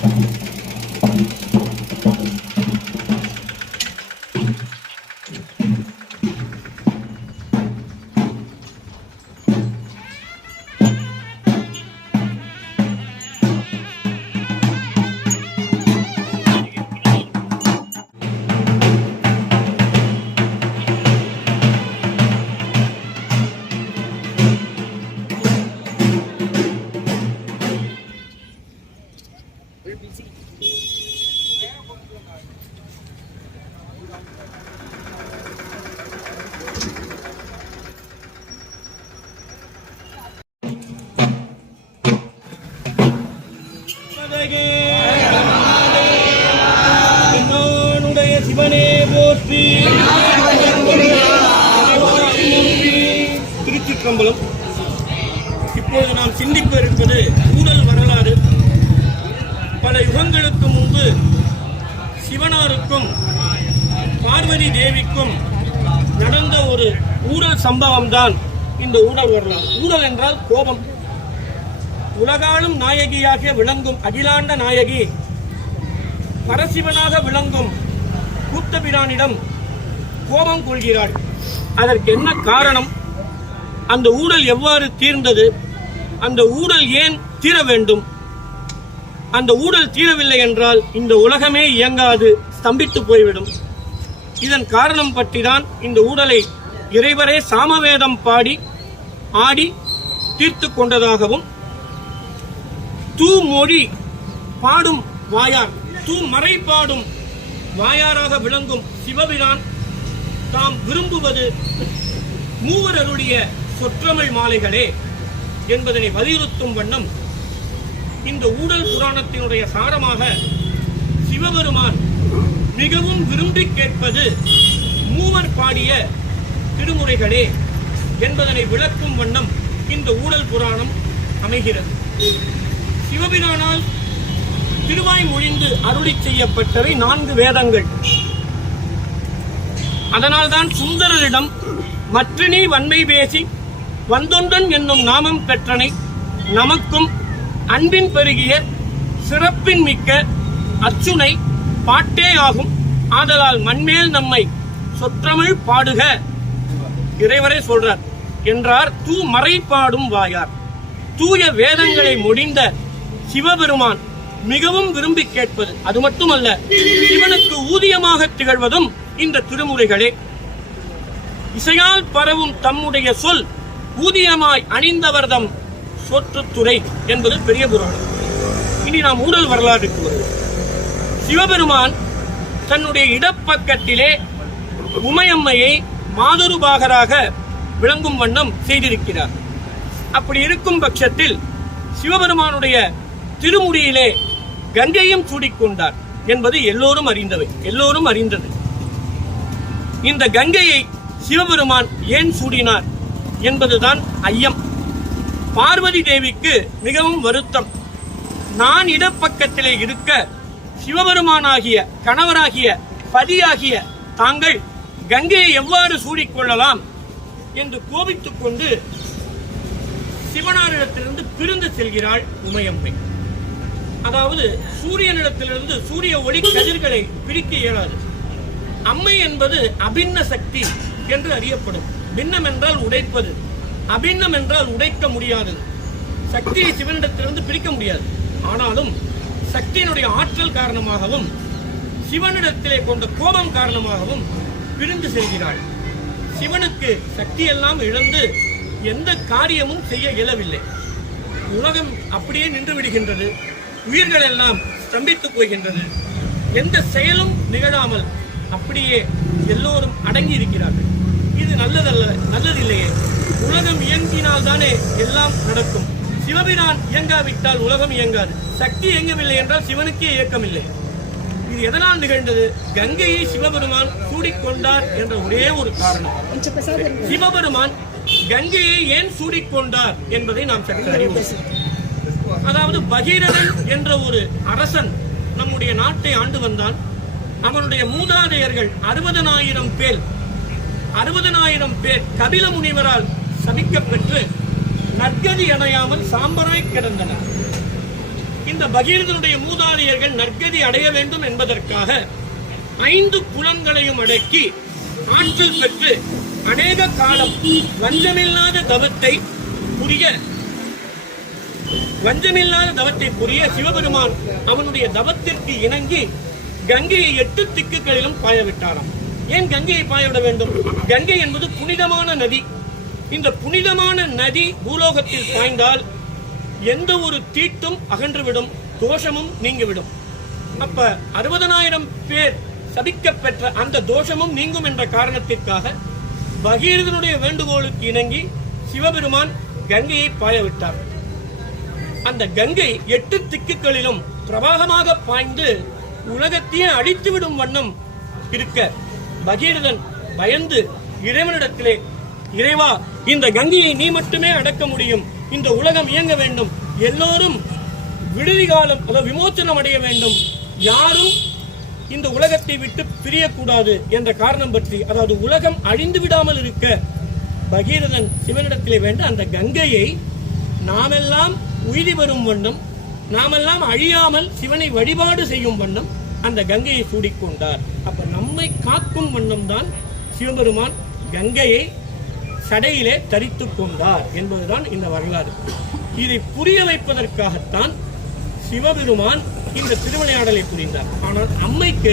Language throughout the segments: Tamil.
பதகே என்னுடைய சிவனே போற்றி திருச்சிற்றம்பலம். இப்பொழுது நாம் சிந்திக்க இருப்பது ஊழல் வரலாறு. பல யுகங்களுக்கு முன்பு சிவனாருக்கும் பார்வதி தேவிக்கும் நடந்த ஒரு ஊழல் சம்பவம் தான் இந்த ஊழல் வரலாறு. ஊழல் என்றால் கோபம். உலகாளும் நாயகியாக விளங்கும் அகிலாண்ட நாயகி பரசிவனாக விளங்கும் கூத்தபிரானிடம் கோபம் கொள்கிறாள். அதற்கு என்ன காரணம்? அந்த ஊழல் எவ்வாறு தீர்ந்தது? அந்த ஊழல் ஏன் தீர வேண்டும்? அந்த ஊழல் தீரவில்லை என்றால் இந்த உலகமே இயங்காது ஸ்தம்பித்து போய்விடும். இதன் காரணம் பற்றிதான் இந்த ஊழலை இறைவரே சாமவேதம் பாடி ஆடி தீர்த்து கொண்டதாகவும் தூ மொழி பாடும் வாயார் தூ மறை பாடும் வாயாராக விளங்கும் சிவபிரான். தாம் விரும்புவது மூவரருடைய சொற்றமிழ் மாலைகளே என்பதனை வலியுறுத்தும் வண்ணம் இந்த ஊடல் புராணத்தினுடைய சாரமாக சிவபெருமான் மிகவும் விரும்பி கேட்பது மூவர் பாடிய திருமுறைகளே என்பதனை விளக்கும் வண்ணம் இந்த ஊடல் புராணம் அமைகிறது. சிவபிரானால் திருவாய் மொழிந்து அருளி செய்யப்பட்டவை நான்கு வேதங்கள். அதனால்தான் சுந்தரரிடம் மற்றினி வன்மை பேசி வந்தொன்றன் என்னும் நாமம் பெற்றனை நமக்கும் அன்பின் பெருகிய சிறப்பின் மிக்க அச்சுனை பாட்டே ஆகும். ஆதலால் மண்மேல் நம்மை சொற்றமிழ் பாடுக. இறைவரே சொல்றார் என்றார் தூ மறை பாடும் வாயார். தூய வேதங்களை முடிந்த சிவபெருமான் மிகவும் விரும்பி கேட்பது அது மட்டுமல்ல சிவனுக்கு ஊதியமாக திகழ்வதும் இந்த திருமுறைகளே. இசையால் பரவும் தம்முடைய சொல் ஊதியமாய் அணிந்தவர்தம் சொற்றுத்துறை என்பது பெரிய புராணம். இனி நாம் ஊழல் வரலாறுக்கு வருவோம். சிவபெருமான் தன்னுடைய இடப்பக்கத்திலே உமையம்மையை மாதுருபாகராக விளங்கும் வண்ணம் செய்திருக்கிறார். அப்படி இருக்கும் பட்சத்தில் சிவபெருமானுடைய திருமுடியிலே கங்கையும் சூடிக்கொண்டார் என்பது எல்லோரும் அறிந்தவை எல்லோரும் அறிந்தது. இந்த கங்கையை சிவபெருமான் ஏன் சூடினார் என்பதுதான் ஐயம். பார்வதி தேவிக்கு மிகவும் வருத்தம். நான் இடப்பக்கத்திலே இருக்க சிவபெருமானாகிய கணவராகிய பதியாகிய தாங்கள் கங்கையை எவ்வாறு சூடிக்கொள்ளலாம் என்று கோபித்துக் கொண்டு சிவனாரிடத்திலிருந்து பிரிந்து செல்கிறாள் உமையம்மை. அதாவது சூரியனிடத்திலிருந்து சூரிய ஒளி கதிர்களை பிரிக்க இயலாது. அம்மை என்பது அபின்ன சக்தி என்று அறியப்படும். பின்னம் என்றால் உடைப்பது. அபின்னம் என்றால் உடைக்க முடியாதது. சக்தியை சிவனிடத்திலிருந்து பிரிக்க முடியாது. ஆனாலும் சக்தியினுடைய ஆற்றல் காரணமாகவும் சிவனிடத்திலே கொண்ட கோபம் காரணமாகவும் பிரிந்து செல்கிறாள். சிவனுக்கு சக்தியெல்லாம் இழந்து எந்த காரியமும் செய்ய இயலவில்லை. உலகம் அப்படியே நின்று விடுகின்றது. உயிர்கள் எல்லாம் ஸ்தம்பித்து போகின்றது எந்த செயலும் நிகழாமல் அப்படியே எல்லோரும் அடங்கி இருக்கிறார்கள் இது நல்லதல்ல நல்லதில்லையே. உலகம் இயங்கினால் தானே எல்லாம் நடக்கும். சிவபிரான் இயங்காவிட்டால் உலகம் இயங்காது. சக்தி இயங்கவில்லை என்றால் சிவனுக்கே இயக்கம் இல்லை இது எதனால் நிகழ்ந்தது? கங்கையை சிவபெருமான் சூடிக்கொண்டார் என்ற ஒரே ஒரு காரணம். சிவபெருமான் கங்கையை ஏன் சூடிக்கொண்டார் என்பதை நாம் சற்று அறிவோம். அதாவது பகீரதன் என்ற ஒரு அரசன் நம்முடைய நாட்டை ஆண்டு வந்தான். அவனுடைய மூதாதையர்கள் அறுபதனாயிரம் பேர் அறுபதனாயிரம் பேர் கபில முனிவரால் சபிக்கப்பெற்று நற்கதி அடையாமல் சாம்பராய் கிடந்தனர். இந்த பகீரதனுடைய மூதாதையர்கள் நற்கதி அடைய வேண்டும் என்பதற்காக ஐந்து குலங்களையும் அடக்கி ஆற்றல் பெற்று அநேக காலம் வஞ்சமில்லாத தவத்தை புரிய வஞ்சமில்லாத தவத்தை புரிய சிவபெருமான் அவனுடைய தவத்திற்கு இணங்கி கங்கையை எட்டு திக்குகளிலும் பாய விட்டாராம் ஏன் கங்கையை பாயவிட வேண்டும்? கங்கை என்பது புனிதமான நதி. இந்த புனிதமான நதி பூலோகத்தில் பாய்ந்தால் எந்த ஒரு தீட்டும் அகன்றுவிடும் தோஷமும் நீங்கிவிடும். அப்ப அறுபதனாயிரம் பேர் சபிக்கப்பெற்ற அந்த தோஷமும் நீங்கும் என்ற காரணத்திற்காக பகீரதனுடைய வேண்டுகோளுக்கு இணங்கி சிவபெருமான் கங்கையை பாய விட்டார் அந்த கங்கை எட்டு திக்குகளிலும் பிரவாகமாக பாய்ந்து உலகத்தையே அழித்துவிடும் வண்ணம் இருக்க பகீரதன் பயந்து இறைவனிடத்திலே இறைவா இந்த கங்கையை நீ மட்டுமே அடக்க முடியும். இந்த உலகம் இயங்க வேண்டும். எல்லோரும் விடுதி காலம் அதாவது விமோச்சனம் அடைய வேண்டும். யாரும் இந்த உலகத்தை விட்டு பிரியக்கூடாது என்ற காரணம் பற்றி அதாவது உலகம் அழிந்து விடாமல் இருக்க பகீரதன் சிவனிடத்திலே வேண்ட அந்த கங்கையை நாமெல்லாம் உய்தி வரும் வண்ணம் நாமெல்லாம் அழியாமல் சிவனை வழிபாடு செய்யும் வண்ணம் அந்த கங்கையை சூடிக்கொண்டார். அப்ப நம்மை காக்கும் வண்ணம் தான் சிவபெருமான் கங்கையை சடையிலே தரித்துக் கொண்டார் என்பதுதான் இந்த வரலாறு. இதை புரிய வைப்பதற்காகத்தான் சிவபெருமான் இந்த திருவிளையாடலை புரிந்தார். ஆனால் அம்மைக்கு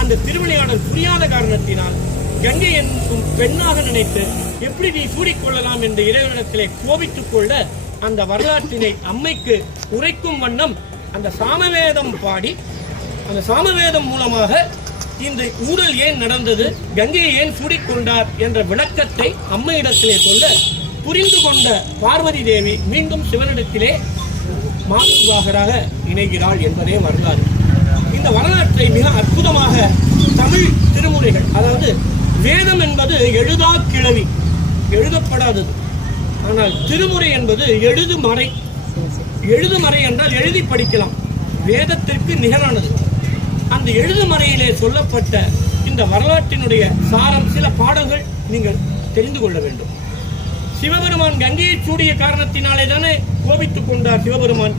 அந்த திருவிளையாடல் புரியாத காரணத்தினால் கங்கை என்னும் பெண்ணாக நினைத்து எப்படி நீ சூடிக்கொள்ளலாம் என்ற இறைவனிடத்திலே கோபித்துக் கொள்ள அந்த வரலாற்றினை அம்மைக்கு உரைக்கும் வண்ணம் அந்த சாமவேதம் பாடி அந்த சாமவேதம் மூலமாக இந்த ஊழல் ஏன் நடந்தது கங்கையை ஏன் சூடிக்கொண்டார் என்ற விளக்கத்தை அம்மையிடத்திலே சொல்ல புரிந்து கொண்ட பார்வதி தேவி மீண்டும் சிவனிடத்திலே மாதூபாகராக இணைகிறாள் என்பதே வரலாறு. இந்த வரலாற்றை மிக அற்புதமாக தமிழ் திருமுறைகள் அதாவது வேதம் என்பது எழுதா கிழவி எழுதப்படாதது. ஆனால் திருமுறை என்பது எழுதுமறை எழுதுமறை என்றால் எழுதி படிக்கலாம். வேதத்திற்கு நிகரானது. அந்த எழுதுமறையிலே சொல்லப்பட்ட இந்த வரலாற்றினுடைய சாரம் சில பாடல்கள் நீங்கள் தெரிந்து கொள்ள வேண்டும். சிவபெருமான் கங்கையை சூடிய காரணத்தினாலே தானே கோபித்துக் கொண்டார் சிவபெருமான்.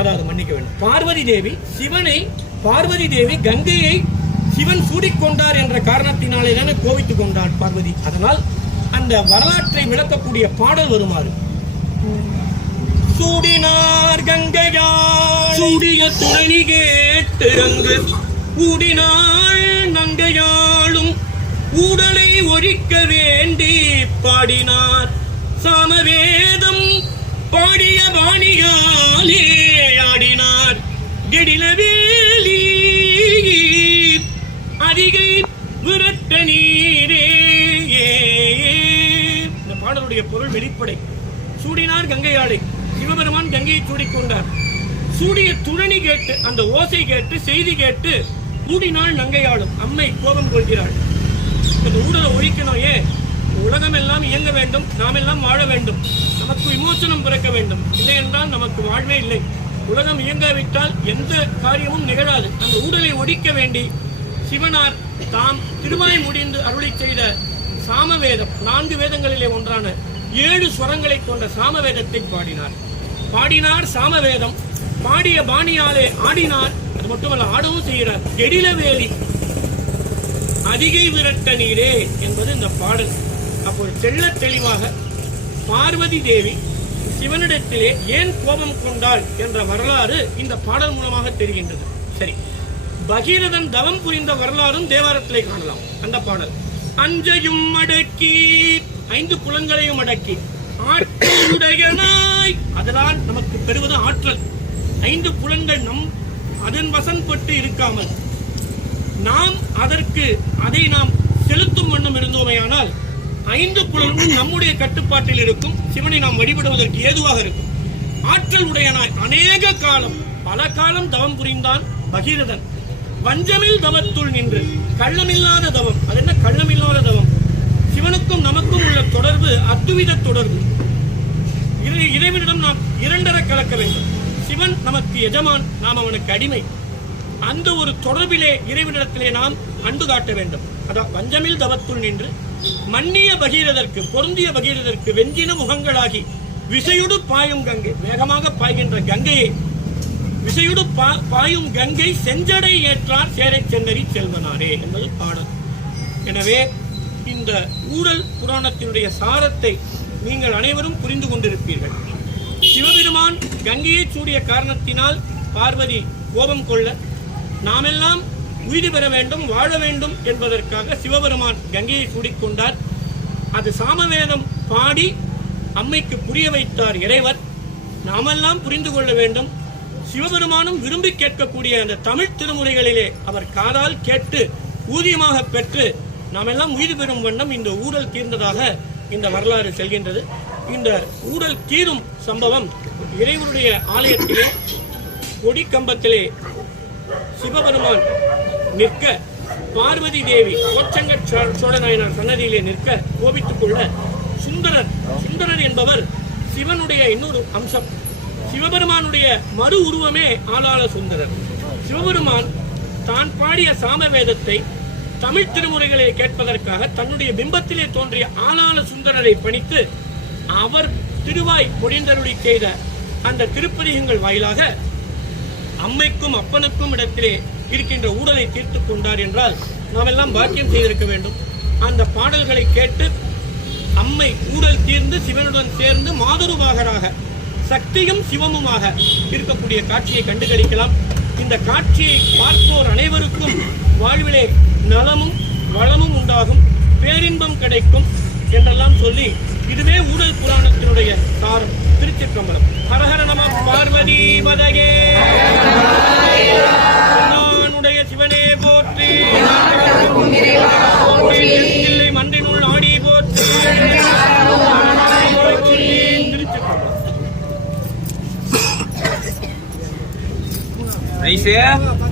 அதாவது மன்னிக்க வேண்டும். பார்வதி தேவி சிவனை பார்வதி தேவி கங்கையை சிவன் சூடிக்கொண்டார் என்ற காரணத்தினாலே தானே கோபித்துக் கொண்டார் பார்வதி. அதனால் அந்த வரலாற்றை விளக்கக்கூடிய பாடல் வருமாறு. சூடினார் கங்கையார் சூடிய துணி கேட்டு அங்கு. ஊடினாள் நங்கையாளும் ஊடலை ஒழிக்க வேண்டி பாடினார். சாமவேதம் பாடிய பாணியாலே ஆடினார். கெடிலவேலி வெளிப்படை. சூடினார் கங்கையாளை சிவபெருமான் கங்கையை சூடிக்கொண்டார் சூடிய துணனி கேட்டு அந்த ஓசை கேட்டு செய்தி கேட்டு ஊடினாள் நங்கையாளும் அம்மை கோபம் கொள்கிறாள். இந்த ஊடலை ஒழிக்கணும் ஏன்? உலகம் எல்லாம் இயங்க வேண்டும் நாம் எல்லாம் வாழ வேண்டும். நமக்கு விமோசனம் பிறக்க வேண்டும். இல்லை என்றால் நமக்கு வாழ்வே இல்லை. உலகம் இயங்காவிட்டால் எந்த காரியமும் நிகழாது. அந்த ஊடலை ஒழிக்க வேண்டி சிவனார் தாம் திருவாய் முடிந்து அருளி செய்த சாம வேதம் நான்கு வேதங்களிலே ஒன்றான ஏழு ஸ்வரங்களை கொண்ட சாமவேதத்தை பாடினார். பாடினார் சாமவேதம். பாடிய பாணியாலே ஆடினார். அது மட்டுமல்ல ஆடவும் செய்கிறார் எடிலவேலி அதிகை விரட்ட நீரே என்பது இந்த பாடல். அப்போ தெள்ள தெளிவாக பார்வதி தேவி சிவனிடத்திலே ஏன் கோபம் கொண்டாள் என்ற வரலாறு இந்த பாடல் மூலமாக தெரிகின்றது. சரி பகீரதன் தவம் புரிந்த வரலாறும் தேவாரத்திலே காணலாம். அந்த பாடல் அஞ்சையும் அடக்கி ஐந்து புலன்களையும் அடக்கி ஆற்றலுடையனாய் அதனால் நமக்கு பெறுவது ஆற்றல். ஐந்து புலன்கள் நம் அதன் வசன்பட்டு இருக்காமல் நாம் அதற்கு அதை நாம் செலுத்தும் வண்ணம் இருந்தோமையானால் ஐந்து புலன்களும் நம்முடைய கட்டுப்பாட்டில் இருக்கும். சிவனை நாம் வழிபடுவதற்கு ஏதுவாக இருக்கும். ஆற்றல் உடையனாய் அநேக காலம் பல காலம் தவம் புரிந்தான் பகீரதன். வஞ்சமில் தவத்துள் நின்று கள்ளமில்லாத தவம். அது என்ன? கள்ளமில்லாத தவம். சிவனுக்கும் நமக்கும் உள்ள தொடர்பு அத்துவித தொடர்பு. இறை இறைவனிடம் நாம் இரண்டரை கலக்க வேண்டும். சிவன் நமக்கு எஜமான் நாம் அவனுக்கு அடிமை. அந்த ஒரு தொடர்பிலே இறைவனிடத்திலே நாம் அன்பு காட்ட வேண்டும். அதான் வஞ்சமில் தவத்துள் நின்று மன்னிய பகீரதற்கு பொருந்திய பகீரதற்கு வெஞ்சின முகங்களாகி விசையுடு பாயும் கங்கை வேகமாக பாய்கின்ற கங்கையை விசையுடு பா- பாயும் கங்கை செஞ்சடை ஏற்றார் சேரை சென்னறி செல்வனாரே என்பது பாடல். எனவே இந்த ஊழல் புராணத்தினுடைய சாரத்தை நீங்கள் அனைவரும் புரிந்து கொண்டிருப்பீர்கள். சிவபெருமான் கங்கையை சூடிய காரணத்தினால் பார்வதி கோபம் கொள்ள நாமெல்லாம் உயிர் பெற வேண்டும் வாழ வேண்டும் என்பதற்காக சிவபெருமான் கங்கையை சூடிக்கொண்டார் அது சாமவேதம் பாடி அம்மைக்கு புரிய வைத்தார் இறைவர். நாமெல்லாம் புரிந்து கொள்ள வேண்டும். சிவபெருமானும் விரும்பி கேட்கக்கூடிய அந்த தமிழ் திருமுறைகளிலே அவர் காதால் கேட்டு ஊதியமாக பெற்று நாமெல்லாம் உயிர் பெறும் வண்ணம் இந்த ஊழல் தீர்ந்ததாக இந்த வரலாறு செல்கின்றது. இந்த ஊழல் தீரும் சம்பவம் இறைவனுடைய ஆலயத்திலே கொடிக்கம்பத்திலே சிவபெருமான் நிற்க பார்வதி தேவி கோச்சங்க சோழநாயனார் சன்னதியிலே நிற்க கோபித்துக் கொள்ள சுந்தரர் சுந்தரர் என்பவர் சிவனுடைய இன்னொரு அம்சம். சிவபெருமானுடைய மறு உருவமே ஆளாள சுந்தரர். சிவபெருமான் தான் பாடிய சாமவேதத்தை தமிழ் திருமுறைகளை கேட்பதற்காக தன்னுடைய பிம்பத்திலே தோன்றிய ஆளாள சுந்தரரை பணித்து அவர் திருவாய் பொழிந்தருளி செய்த அந்த திருப்பதிகங்கள் வாயிலாக அம்மைக்கும் அப்பனுக்கும் இடத்திலே இருக்கின்ற ஊழலை தீர்த்துக் கொண்டார் என்றால் நாம் எல்லாம் பாக்கியம் செய்திருக்க வேண்டும். அந்த பாடல்களை கேட்டு அம்மை ஊழல் தீர்ந்து சிவனுடன் சேர்ந்து மாதருபாகராக சக்தியும் சிவமுமாக இருக்கக்கூடிய காட்சியை கண்டுகளிக்கலாம். இந்த காட்சியை பார்ப்போர் அனைவருக்கும் உண்டாகும் பேரின்பம் கிடைக்கும் என்றெல்லாம் சொல்லி இதுவே ஊழல் புராணத்தினுடைய சாரம் திருச்சிற்றம்பலம். ஹரஹர நம பார்வதி பதகே. நானுடைய சிவனே போற்றி. இல்லை மன்றினுள் ஆடி போற்றி. திருச்சிற்றம்பலம்.